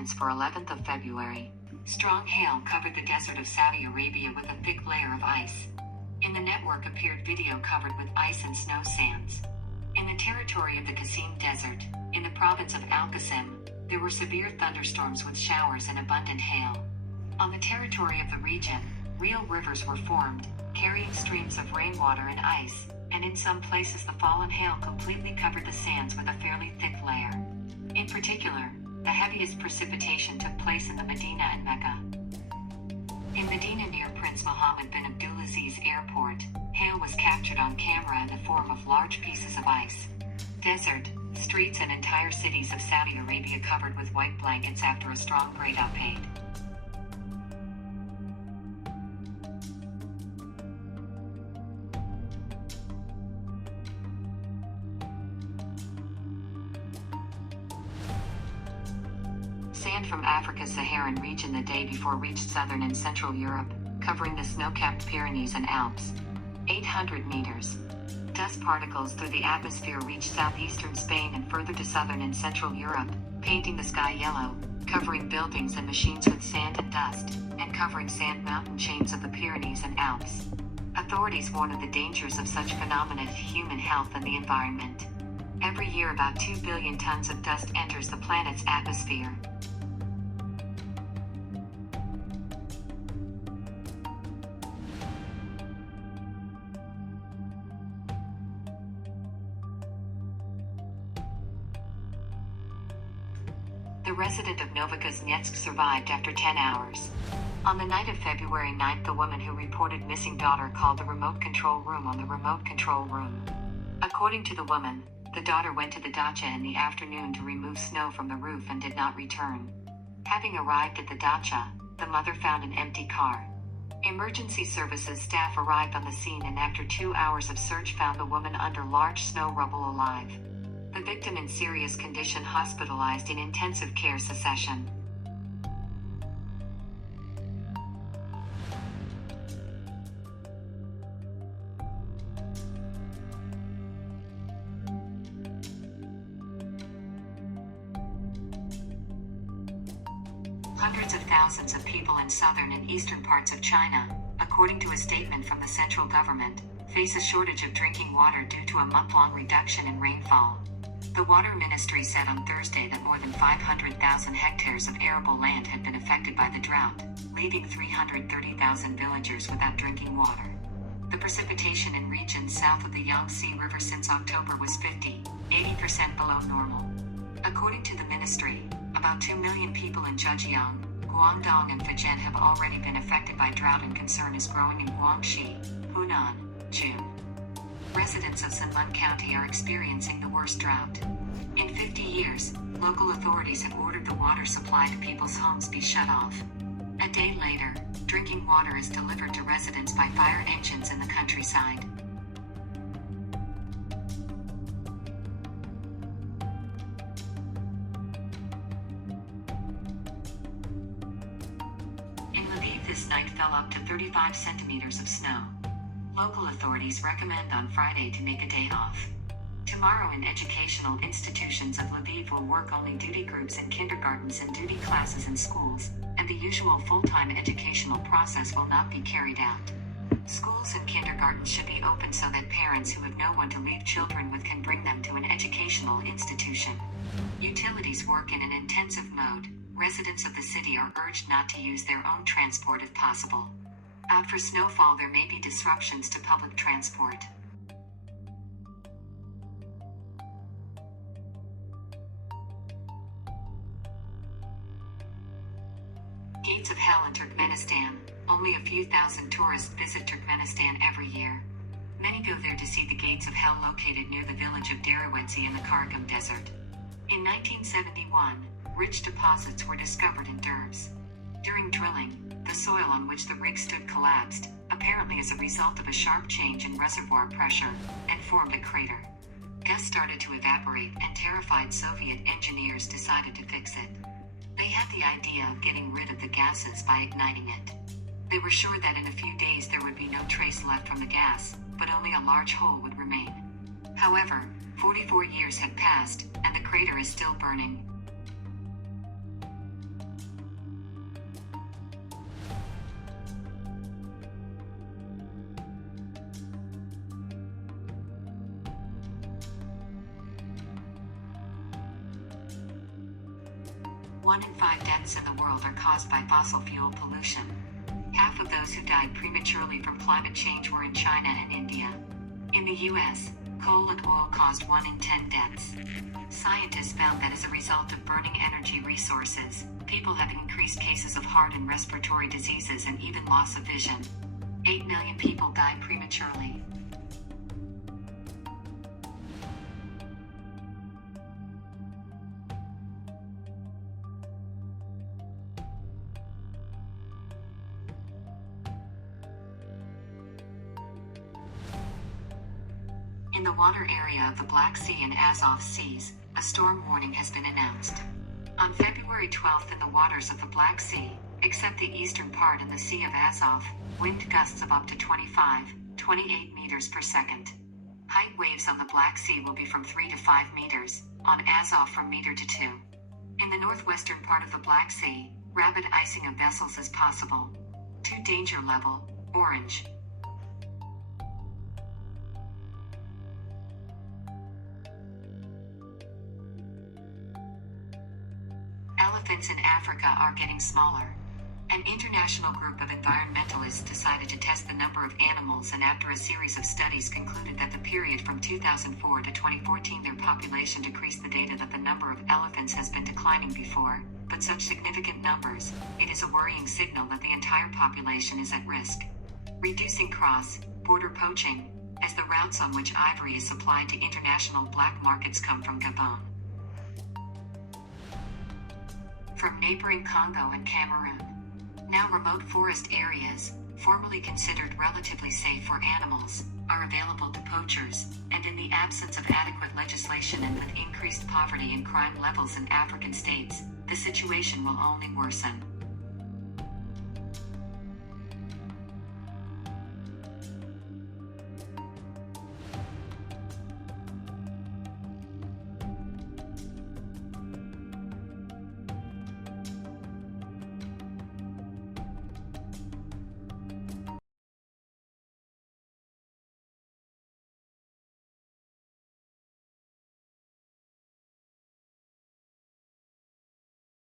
intense for 11th of February. Strong hail covered the desert of Saudi Arabia with a thick layer of ice. In the network appeared video covered with ice and snow sands. In the territory of the Qasim Desert, in the province of Al-Qasim, there were severe thunderstorms with showers and abundant hail. On the territory of the region, real rivers were formed, carrying streams of rainwater and ice, and in some places the fallen hail completely covered the sands with a fairly thick layer. In particular, the heaviest precipitation took place in the Medina and Mecca. In Medina near Prince Mohammed bin Abdulaziz Airport, hail was captured on camera in the form of large pieces of ice. Desert, streets and entire cities of Saudi Arabia covered with white blankets after a strong rain outpaid. Sand from Africa's Saharan region the day before reached southern and central Europe, covering the snow-capped Pyrenees and Alps. 800 meters. Dust particles through the atmosphere reached southeastern Spain and further to southern and central Europe, painting the sky yellow, covering buildings and machines with sand and dust, and covering sand mountain chains of the Pyrenees and Alps. Authorities warn of the dangers of such phenomena to human health and the environment. Every year about 2 billion tons of dust enters the planet's atmosphere. The resident of Novokuznetsk survived after 10 hours. On the night of February 9th, the woman who reported missing daughter called the remote control room on the remote control room. According to the woman, the daughter went to the dacha in the afternoon to remove snow from the roof and did not return. Having arrived at the dacha, the mother found an empty car. Emergency services staff arrived on the scene and after 2 hours of search found the woman under large snow rubble alive. The victim in serious condition hospitalized in intensive care cessation. Hundreds of thousands of people in southern and eastern parts of China, according to a statement from the central government, face a shortage of drinking water due to a month-long reduction in rainfall. The Water Ministry said on Thursday that more than 500,000 hectares of arable land had been affected by the drought, leaving 330,000 villagers without drinking water. The precipitation in regions south of the Yangtze River since October was 80% below normal. According to the ministry, about 2 million people in Zhejiang, Guangdong and Fujian have already been affected by drought, and concern is growing in Guangxi, Hunan, Zhuhai. Residents of Sanmun County are experiencing the worst drought. In 50 years, local authorities have ordered the water supply to people's homes be shut off. A day later, drinking water is delivered to residents by fire engines in the countryside. In Lviv this night fell up to 35 centimeters of snow. Local authorities recommend on Friday to make a day off. Tomorrow in educational institutions of Lviv will work only duty groups in kindergartens and duty classes in schools, and the usual full-time educational process will not be carried out. Schools and kindergartens should be open so that parents who have no one to leave children with can bring them to an educational institution. Utilities work in an intensive mode. Residents of the city are urged not to use their own transport if possible. Out for snowfall, there may be disruptions to public transport. Gates of Hell in Turkmenistan. Only a few thousand tourists visit Turkmenistan every year. Many go there to see the Gates of Hell located near the village of Darewetsi in the Karakum Desert. In 1971, rich deposits were discovered in Derbs. During drilling, the soil on which the rig stood collapsed, apparently as a result of a sharp change in reservoir pressure, and formed a crater. Gas started to evaporate, and terrified Soviet engineers decided to fix it. They had the idea of getting rid of the gases by igniting it. They were sure that in a few days there would be no trace left from the gas, but only a large hole would remain. However, 44 years had passed, and the crater is still burning. 1 in 5 deaths in the world are caused by fossil fuel pollution. Half of those who died prematurely from climate change were in China and India. In the US, coal and oil caused 1 in 10 deaths. Scientists found that as a result of burning energy resources, people have increased cases of heart and respiratory diseases and even loss of vision. 8 million people die prematurely. In the water area of the Black Sea and Azov Seas, a storm warning has been announced. On February 12th in the waters of the Black Sea, except the eastern part and the Sea of Azov, wind gusts of up to 28 meters per second. Height waves on the Black Sea will be from 3 to 5 meters, on Azov from meter to 2. In the northwestern part of the Black Sea, rapid icing of vessels is possible. 2 danger level, orange. Elephants in Africa are getting smaller. An international group of environmentalists decided to test the number of animals, and after a series of studies concluded that the period from 2004 to 2014 their population decreased, the data that the number of elephants has been declining before, but such significant numbers, it is a worrying signal that the entire population is at risk. Reducing cross-border poaching, as the routes on which ivory is supplied to international black markets come from Gabon. From neighboring Congo and Cameroon. Now remote forest areas, formerly considered relatively safe for animals, are available to poachers, and in the absence of adequate legislation and with increased poverty and crime levels in African states, the situation will only worsen.